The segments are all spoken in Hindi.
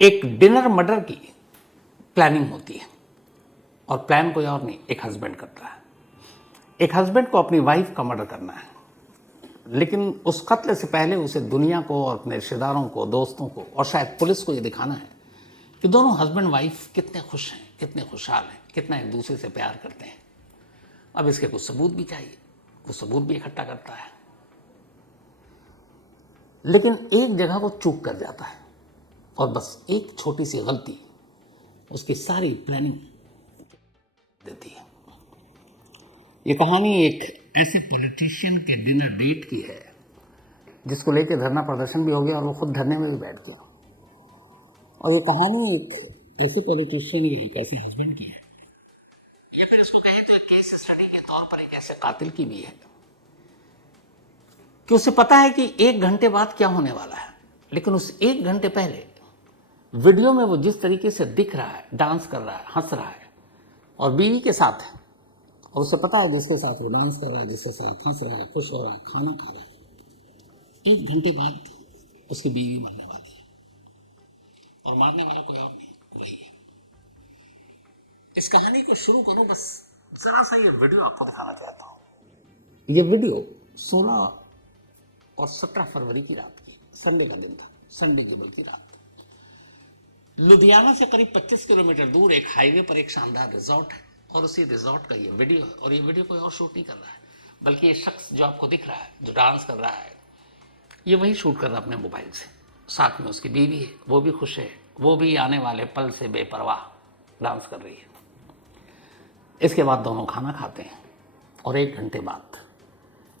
एक डिनर मर्डर की प्लानिंग होती है और प्लान कोई और नहीं, एक हस्बैंड करता है। एक हस्बैंड को अपनी वाइफ का मर्डर करना है, लेकिन उस कत्ल से पहले उसे दुनिया को और अपने रिश्तेदारों को, दोस्तों को और शायद पुलिस को ये दिखाना है कि दोनों हस्बैंड वाइफ कितने खुश हैं, कितने खुशहाल हैं, कितना एक दूसरे से प्यार करते हैं। अब इसके कुछ सबूत भी चाहिए, कुछ सबूत भी इकट्ठा करता है, लेकिन एक जगह वो चूक कर जाता है और बस एक छोटी सी गलती उसकी सारी प्लानिंग देती है। ये कहानी एक ऐसे पॉलिटिशियन के डिनर डेट की है जिसको लेकर धरना प्रदर्शन भी हो गया और वो खुद धरने में भी बैठ गया। और ये कहानी एक ऐसे पॉलिटिशियन या एक ऐसे हस्बैंड की है, या फिर इसको कहें तो एक केस स्टडी के तौर पर एक ऐसे कातिल की भी है कि उसे पता है कि 1 घंटे बाद क्या होने वाला है, लेकिन उस 1 घंटे पहले वीडियो में वो जिस तरीके से दिख रहा है, डांस कर रहा है, हंस रहा है और बीवी के साथ है, और उसे पता है जिसके साथ वो डांस कर रहा है, जिसके साथ हंस रहा है, खुश हो रहा है, खाना खा रहा है, 1 घंटे बाद उसकी बीवी मरने वाली है और मारने वाला कोई और नहीं, वही है। इस कहानी को शुरू करूं, बस जरा सा ये वीडियो आपको दिखाना चाहता हूं। ये वीडियो 16 और 17 फरवरी की रात की, संडे का दिन था, संडे की बल्कि रात। लुधियाना से करीब 25 किलोमीटर दूर एक हाईवे पर एक शानदार रिजॉर्ट है और उसी रिजॉर्ट का ये वीडियो है। और ये वीडियो कोई और शूट नहीं कर रहा है, बल्कि ये शख्स जो आपको दिख रहा है, जो डांस कर रहा है, ये वही शूट कर रहा है अपने मोबाइल से। साथ में उसकी बीवी है, वो भी खुश है, वो भी आने वाले पल से बेपरवाह डांस कर रही है। इसके बाद दोनों खाना खाते हैं और 1 घंटे बाद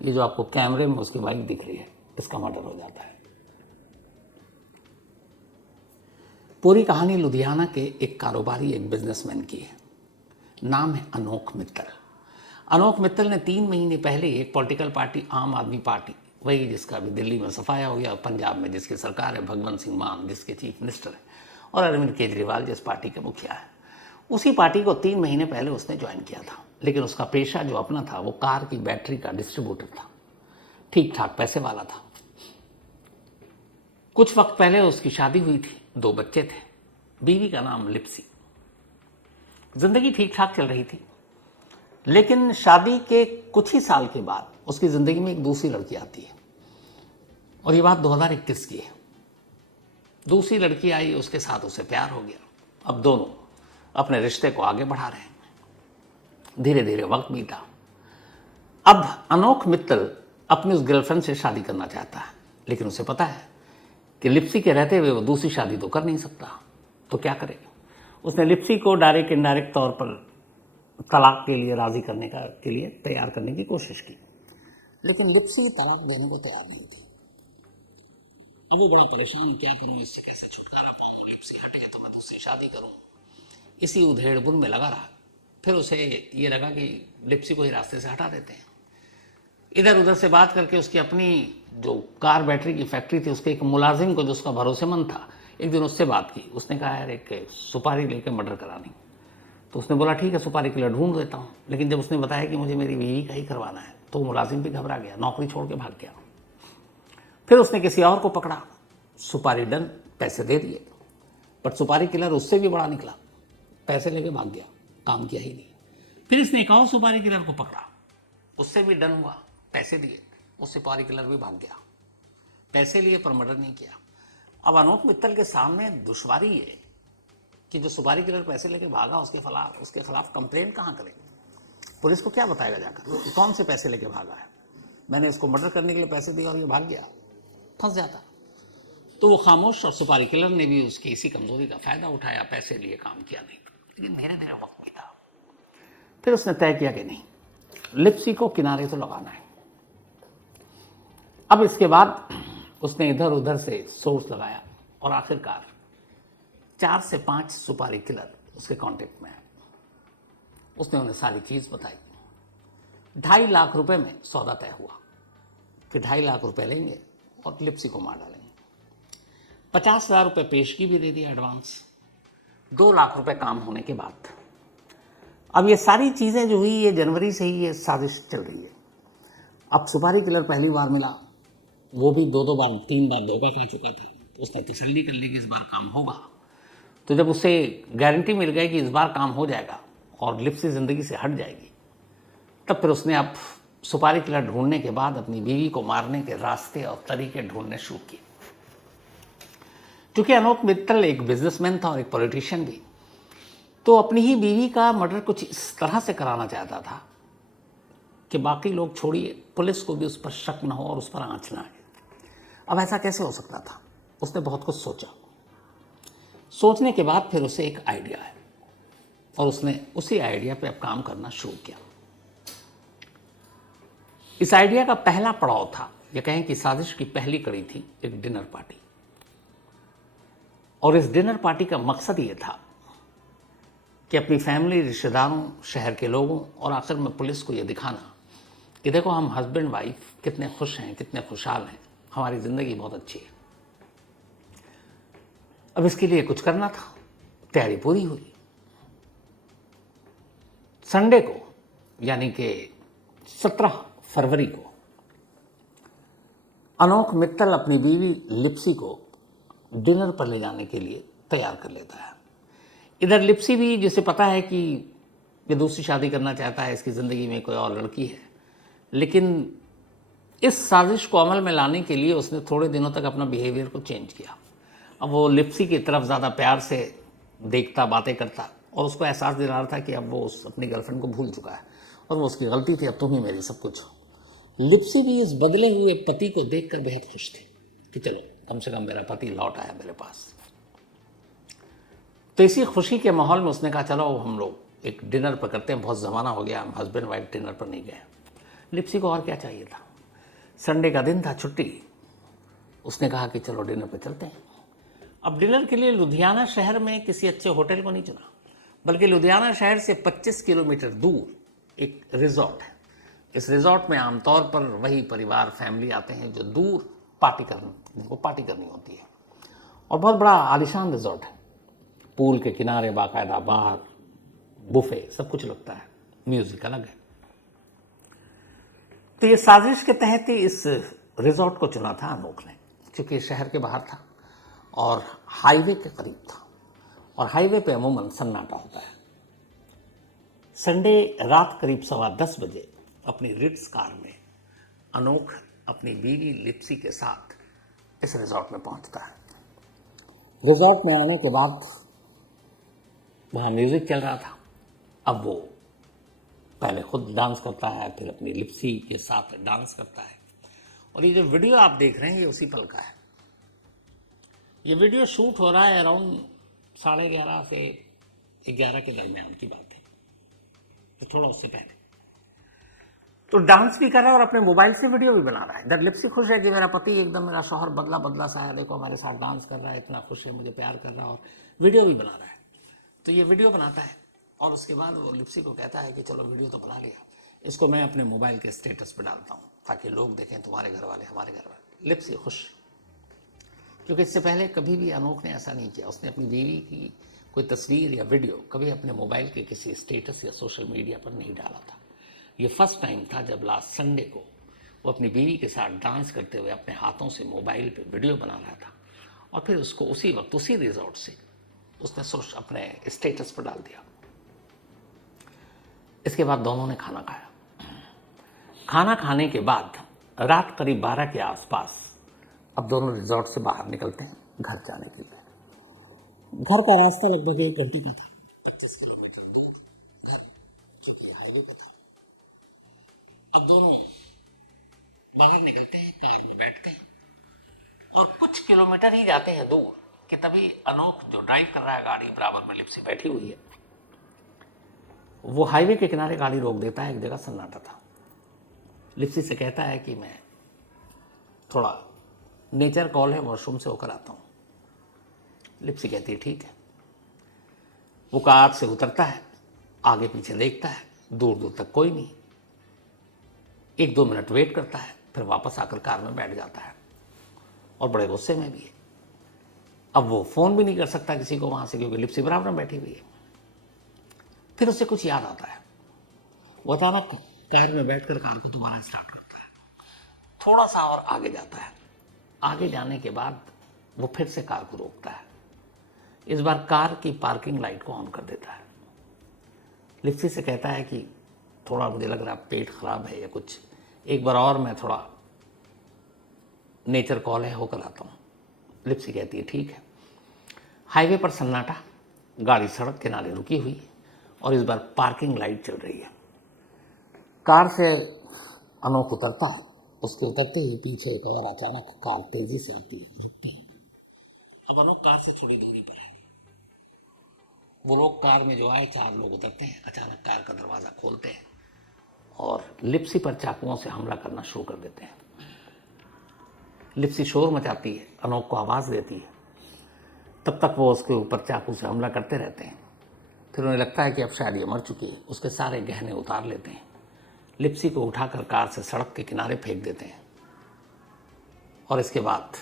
ये जो आपको कैमरे में उसकी वाइफ दिख रही है, इसका मर्डर हो जाता है। पूरी कहानी लुधियाना के एक कारोबारी, एक बिजनेसमैन की है। नाम है अनोख मित्तल। अनोख मित्तल ने 3 महीने पहले एक पॉलिटिकल पार्टी, आम आदमी पार्टी, वही जिसका अभी दिल्ली में सफाया हो गया, पंजाब में जिसकी सरकार है, भगवंत सिंह मान जिसके चीफ मिनिस्टर है, और अरविंद केजरीवाल जिस पार्टी के मुखिया है, उसी पार्टी को 3 महीने पहले उसने ज्वाइन किया था। लेकिन उसका पेशा जो अपना था वो कार की बैटरी का डिस्ट्रीब्यूटर था, ठीक ठाक पैसे वाला था। कुछ वक्त पहले उसकी शादी हुई थी, 2 बच्चे थे, बीवी का नाम लिप्सी। जिंदगी ठीक ठाक चल रही थी, लेकिन शादी के कुछ ही साल के बाद उसकी जिंदगी में एक दूसरी लड़की आती है और ये बात 2021 की है। दूसरी लड़की आई, उसके साथ उसे प्यार हो गया। अब दोनों अपने रिश्ते को आगे बढ़ा रहे हैं। धीरे धीरे वक्त बीता। अब अनोख मित्तल अपनी उस गर्लफ्रेंड से शादी करना चाहता है, लेकिन उसे पता है कि लिप्सी के रहते हुए वो दूसरी शादी तो कर नहीं सकता, तो क्या करे। उसने लिप्सी को डायरेक्ट इनडायरेक्ट तौर पर तलाक के लिए राजी करने के लिए तैयार करने की कोशिश की, लेकिन लिप्सी तलाक देने को तैयार नहीं थी। अभी बड़ा परेशान, क्या करूं, इससे कैसे छुटकारा पाऊं, लिप्सी हटे तो मैं दूसरी शादी करूं, इसी उधेड़-बुन में लगा रहा। फिर उसे ये लगा कि लिप्सी को ही रास्ते से हटा देते हैं। इधर उधर से बात करके उसकी अपनी जो कार बैटरी की फैक्ट्री थी, उसके एक मुलाजिम को जो उसका भरोसेमंद था, एक दिन उससे बात की। उसने कहा यार एक सुपारी लेकर मर्डर करानी। तो उसने बोला ठीक है, सुपारी के लिए ढूंढ देता हूँ। लेकिन जब उसने बताया कि मुझे मेरी बीवी का ही करवाना है, तो मुलाजिम भी घबरा गया, नौकरी छोड़ के भाग गया। फिर उसने किसी और को पकड़ा, सुपारी डन, पैसे दे दिए, बट सुपारी किलर उससे भी बड़ा निकला, पैसे लेके भाग गया, काम किया ही नहीं। फिर इसने एक और सुपारी किलर को पकड़ा, उससे भी डन हुआ, पैसे दिए, वो सुपारी किलर भी भाग गया, पैसे लिए पर मर्डर नहीं किया। अब अनोख मित्तल के सामने दुश्वारी है कि जो सुपारी किलर पैसे लेके भागा, उसके खिलाफ कंप्लेंट कहाँ करें, पुलिस को क्या बताएगा जाकर, कौन से पैसे लेके भागा है, मैंने इसको मर्डर करने के लिए पैसे दिए और ये भाग गया, फंस जाता। तो वो खामोश, और सुपारी किलर ने भी उसकी इसी कमजोरी का फायदा उठाया, पैसे लिए काम किया नहीं। लेकिन धीरे धीरे वक्त बीता। फिर उसने तय किया कि नहीं, लिप्सी को किनारे तो लगाना है। अब इसके बाद उसने इधर उधर से सोर्स लगाया और आखिरकार 4 से 5 सुपारी किलर उसके कांटेक्ट में आए। उसने उन्हें सारी चीज बताई। 2.5 लाख रुपए में सौदा तय हुआ कि 2.5 लाख रुपए लेंगे और लिप्सी को मार डालेंगे। 50,000 रुपये पेशगी भी दे दिया एडवांस, 2 लाख रुपए काम होने के बाद। अब ये सारी चीजें जो हुई, ये जनवरी से ही ये साजिश चल रही है। अब सुपारी किलर पहली बार मिला, वो भी 2 बार 3 बार धोखा खा चुका था, तो उसने तसल्ली कर ली कि इस बार काम होगा। तो जब उसे गारंटी मिल गई कि इस बार काम हो जाएगा और लिप्सी ज़िंदगी से हट जाएगी, तब फिर उसने अब सुपारी किला ढूंढने के बाद अपनी बीवी को मारने के रास्ते और तरीके ढूंढने शुरू किए। क्योंकि अनोख मित्तल एक बिजनेसमैन था और एक पॉलिटिशियन भी, तो अपनी ही बीवी का मर्डर कुछ इस तरह से कराना चाहता था कि बाकी लोग छोड़िए, पुलिस को भी उस पर शक न हो और उस पर आंच न आए। अब ऐसा कैसे हो सकता था? उसने बहुत कुछ सोचा। सोचने के बाद फिर उसे एक आइडिया आया और उसने उसी आइडिया पे अब काम करना शुरू किया। इस आइडिया का पहला पड़ाव था, या कहें कि साजिश की पहली कड़ी थी, एक डिनर पार्टी। और इस डिनर पार्टी का मकसद ये था कि अपनी फैमिली, रिश्तेदारों, शहर के लोगों और आखिर में पुलिस को ये दिखाना कि देखो हम हस्बैंड वाइफ कितने खुश हैं, कितने खुशहाल हैं, हमारी ज़िंदगी बहुत अच्छी है। अब इसके लिए कुछ करना था। तैयारी पूरी हुई। संडे को, यानी कि 17 फरवरी को, अनोख मित्तल अपनी बीवी लिप्सी को डिनर पर ले जाने के लिए तैयार कर लेता है। इधर लिप्सी भी, जिसे पता है कि ये दूसरी शादी करना चाहता है, इसकी ज़िंदगी में कोई और लड़की है, लेकिन इस साजिश को अमल में लाने के लिए उसने थोड़े दिनों तक अपना बिहेवियर को चेंज किया। अब वो लिप्सी की तरफ ज़्यादा प्यार से देखता, बातें करता और उसको एहसास दिला रहा था कि अब वो अपनी गर्लफ्रेंड को भूल चुका है और वो उसकी गलती थी, अब तुम ही मेरी सब कुछ हो। लिप्सी भी इस बदले हुए पति को देखकर बेहद खुश थी कि चलो कम से कम मेरा पति लौट आया मेरे पास। तो इसी खुशी के माहौल में उसने कहा चलो हम लोग एक डिनर पर करते हैं, बहुत ज़माना हो गया हम हस्बैंड वाइफ डिनर पर नहीं गए। लिप्सी को और क्या चाहिए था? संडे का दिन था, छुट्टी। उसने कहा कि चलो डिनर पर चलते हैं। अब डिनर के लिए लुधियाना शहर में किसी अच्छे होटल को नहीं चुना, बल्कि लुधियाना शहर से 25 किलोमीटर दूर एक रिजॉर्ट है। इस रिजॉर्ट में आमतौर पर वही परिवार, फैमिली आते हैं जो दूर पार्टी करनी होती है। और बहुत बड़ा आलीशान रिजॉर्ट है, पूल के किनारे बाकायदा बार, बुफे, सब कुछ लगता है, म्यूजिक अलग है। तो ये साजिश के तहत ही इस रिजॉर्ट को चुना था अनोख ने, क्योंकि शहर के बाहर था और हाईवे के करीब था, और हाईवे पे अमूमन सन्नाटा होता है। संडे रात करीब 10:15 बजे अपनी रिट्स कार में अनोख अपनी बीवी लिप्सी के साथ इस रिजॉर्ट में पहुंचता है। रिजॉर्ट में आने के बाद वहाँ म्यूजिक चल रहा था। अब वो पहले खुद डांस करता है, फिर अपनी लिप्सी के साथ डांस करता है। और ये जो वीडियो आप देख रहे हैं ये उसी पल का है। ये वीडियो शूट हो रहा है अराउंड 11:30 से 11 के दरमियान की बात है, तो थोड़ा उससे पहले। तो डांस भी कर रहा है और अपने मोबाइल से वीडियो भी बना रहा है। इधर लिप्सी खुश है कि मेरा पति एकदम, मेरा शौहर बदला बदला सा है, देखो हमारे साथ डांस कर रहा है, इतना खुश है, मुझे प्यार कर रहा है, और वीडियो भी बना रहा है। तो ये वीडियो बनाता है और उसके बाद वो लिप्सी को कहता है कि चलो वीडियो तो बना लिया, इसको मैं अपने मोबाइल के स्टेटस पर डालता हूँ ताकि लोग देखें तुम्हारे घर वाले, हमारे घर वाले। लिप्सी खुश, क्योंकि इससे पहले कभी भी अनोख ने ऐसा नहीं किया। उसने अपनी बीवी की कोई तस्वीर या वीडियो कभी अपने मोबाइल के किसी स्टेटस या सोशल मीडिया पर नहीं डाला था। ये फर्स्ट टाइम था जब लास्ट संडे को वो अपनी बीवी के साथ डांस करते हुए अपने हाथों से मोबाइल पे वीडियो बना रहा था, और फिर उसको उसी वक्त उसी रिजॉर्ट से उसने अपने स्टेटस पर डाल दिया। इसके बाद दोनों ने खाना खाया। खाना खाने के बाद रात करीब 12 के आसपास अब दोनों रिजॉर्ट से बाहर निकलते हैं घर जाने के लिए। घर का रास्ता लगभग 1 घंटे का था, 25 किलोमीटर दूर घर हाईवे पे था। अब दोनों बाहर निकलते हैं, कार में बैठते हैं और कुछ किलोमीटर ही जाते हैं दूर कि तभी अनोख जो ड्राइव कर रहा है गाड़ी, बराबर में लिप्सी बैठी हुई है, वो हाईवे के किनारे गाड़ी रोक देता है। एक जगह सन्नाटा था। लिप्सी से कहता है कि मैं थोड़ा नेचर कॉल है, वॉशरूम से होकर आता हूँ। लिप्सी कहती है ठीक है। वो कार से उतरता है, आगे पीछे देखता है, दूर दूर तक कोई नहीं। 1-2 मिनट वेट करता है, फिर वापस आकर कार में बैठ जाता है और बड़े गुस्से में भी है। अब वो फ़ोन भी नहीं कर सकता किसी को वहाँ से, क्योंकि लिप्सी बराबर में बैठी हुई है। फिर उसे कुछ याद आता है। वो अचानक कार में बैठकर कार को दोबारा स्टार्ट करता है, थोड़ा सा और आगे जाता है। आगे जाने के बाद वो फिर से कार को रोकता है। इस बार कार की पार्किंग लाइट को ऑन कर देता है। लिप्सी से कहता है कि थोड़ा मुझे लग रहा है पेट खराब है या कुछ, एक बार और मैं थोड़ा नेचर कॉल है होकर आता हूँ। लिप्सी कहती है ठीक है। हाईवे पर सन्नाटा, गाड़ी सड़क किनारे रुकी हुई है और इस बार पार्किंग लाइट चल रही है। कार से अनोख उतरता है। उसके उतरते ही पीछे एक और अचानक कार तेजी से आती है, रुकती है। अब अनोख कार से थोड़ी दूरी पर है। वो लोग कार में जो आए, 4 लोग उतरते हैं। अचानक कार का दरवाज़ा खोलते हैं और लिप्सी पर चाकुओं से हमला करना शुरू कर देते हैं। लिप्सी शोर मचाती है, अनोख को आवाज़ देती है। तब तक वो उसके ऊपर चाकू से हमला करते रहते हैं। फिर उन्हें लगता है कि अब शायद ये मर चुकी है। उसके सारे गहने उतार लेते हैं। लिप्सी को उठाकर कार से सड़क के किनारे फेंक देते हैं और इसके बाद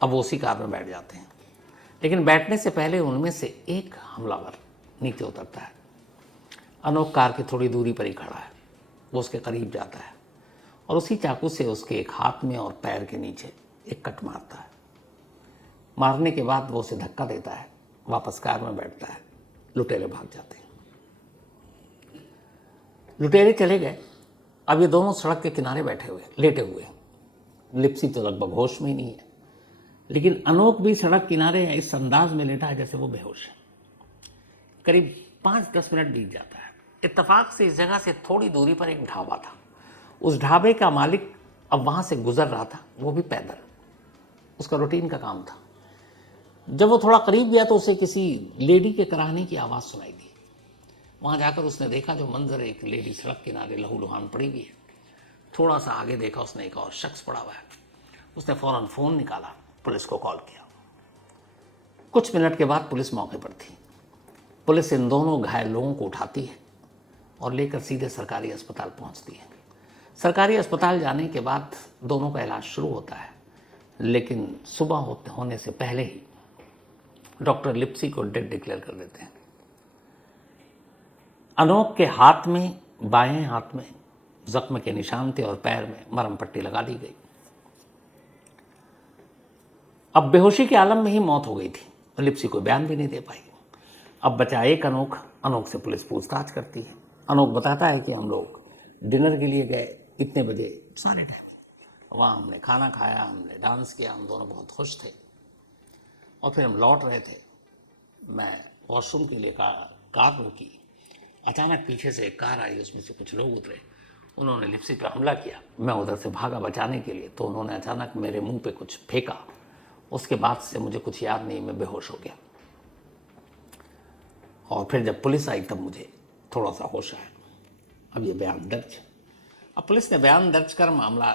अब वो उसी कार में बैठ जाते हैं। लेकिन बैठने से पहले उनमें से एक हमलावर नीचे उतरता है। अनोख कार की थोड़ी दूरी पर ही खड़ा है। वो उसके करीब जाता है और उसी चाकू से उसके एक हाथ में और पैर के नीचे एक कट मारता है। मारने के बाद वो उसे धक्का देता है, वापस कार में बैठता है। लुटेरे भाग जाते हैं। लुटेरे चले गए। अब ये दोनों सड़क के किनारे बैठे हुए, लेटे हुए। लिप्सी तो लगभग होश में ही नहीं है, लेकिन अनोख भी सड़क किनारे इस अंदाज में लेटा है जैसे वो बेहोश है। करीब 5-10 मिनट बीत जाता है। इत्तेफाक से इस जगह से थोड़ी दूरी पर एक ढाबा था। उस ढाबे का मालिक अब वहाँ से गुजर रहा था, वो भी पैदल। उसका रूटीन का काम था। जब वो थोड़ा करीब गया तो उसे किसी लेडी के कराहने की आवाज़ सुनाई दी। वहाँ जाकर उसने देखा जो मंजर, एक लेडी सड़क किनारे लहूलुहान पड़ी हुई है। थोड़ा सा आगे देखा उसने, एक और शख्स पड़ा हुआ है। उसने फ़ौरन फ़ोन निकाला, पुलिस को कॉल किया। कुछ मिनट के बाद पुलिस मौके पर थी। पुलिस इन दोनों घायल लोगों को उठाती है और लेकर सीधे सरकारी अस्पताल पहुंचती है। सरकारी अस्पताल जाने के बाद दोनों का इलाज शुरू होता है, लेकिन सुबह होने से पहले ही डॉक्टर लिप्सी को डेड डिक्लेयर कर देते हैं। अनोख के हाथ में, बाएं हाथ में जख्म के निशान थे और पैर में मरहम पट्टी लगा दी गई। अब बेहोशी के आलम में ही मौत हो गई थी। लिप्सी को बयान भी नहीं दे पाई। अब बचा एक अनोख। अनोख से पुलिस पूछताछ करती है। अनोख बताता है कि हम लोग डिनर के लिए गए इतने बजे, सारे टाइम वहाँ हमने खाना खाया, हमने डांस किया, हम दोनों बहुत खुश थे और फिर हम लौट रहे थे। मैं वॉशरूम के लिए कार रुकी। अचानक पीछे से एक कार आई, उसमें से कुछ लोग उतरे। उन्होंने लिप्सी पर हमला किया। मैं उधर से भागा बचाने के लिए, तो उन्होंने अचानक मेरे मुंह पे कुछ फेंका। उसके बाद से मुझे कुछ याद नहीं, मैं बेहोश हो गया और फिर जब पुलिस आई तब मुझे थोड़ा सा होश आया। अब ये बयान दर्ज। अब पुलिस ने बयान दर्ज कर मामला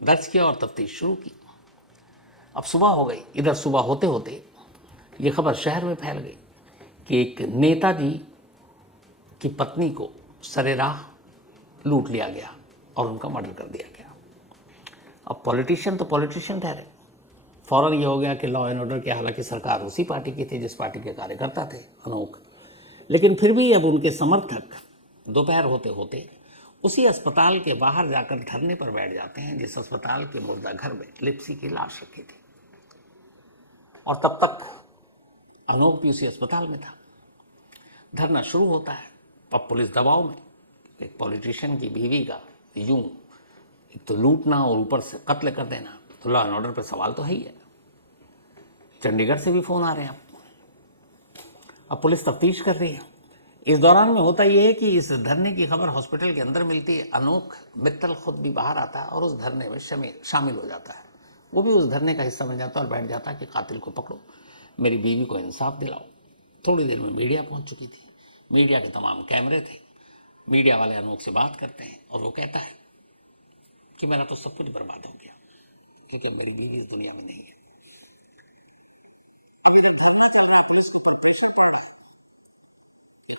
दर्ज किया और तफ्तीश शुरू की। अब सुबह हो गई। इधर सुबह होते होते ये खबर शहर में फैल गई कि एक नेताजी की पत्नी को सरेराह लूट लिया गया और उनका मर्डर कर दिया गया। अब पॉलिटिशियन तो पॉलिटिशियन ठहरे। फौरन ये हो गया कि लॉ एंड ऑर्डर की, हालांकि सरकार उसी पार्टी की थी जिस पार्टी के कार्यकर्ता थे अनोख, लेकिन फिर भी अब उनके समर्थक दोपहर होते होते उसी अस्पताल के बाहर जाकर धरने पर बैठ जाते हैं जिस अस्पताल के मुर्दा घर में लिप्सी की लाश रखी थी। और तब तक अनोख भी उसी अस्पताल में था। धरना शुरू होता है। अब पुलिस दबाव में, एक पॉलिटिशियन की बीवी का यूं एक तो लूटना और ऊपर से कत्ल कर देना, तो लॉ एंड ऑर्डर पर सवाल तो है ही है। चंडीगढ़ से भी फोन आ रहे हैं। अब पुलिस तफ्तीश कर रही है। इस दौरान में होता यह है कि इस धरने की खबर हॉस्पिटल के अंदर मिलती है। अनोख मित्तल खुद भी बाहर आता है और उस धरने में शामिल हो जाता है। वो भी उस धरने का हिस्सा बन जाता है और बैठ जाता है कि कातिल को पकड़ो, मेरी बीवी को इंसाफ दिलाओ। थोड़ी देर में मीडिया पहुंच चुकी थी। मीडिया के तमाम कैमरे थे। मीडिया वाले अनोख से बात करते हैं और वो कहता है कि मेरा तो सब कुछ बर्बाद हो गया, लेकिन मेरी बीवी इस दुनिया में नहीं है।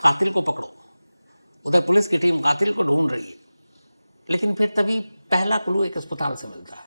कातिल को पकड़ो। पुलिस की टीम कातिल को ढूंढ रही है, लेकिन फिर तभी पहला क्लू एक अस्पताल से मिलता है।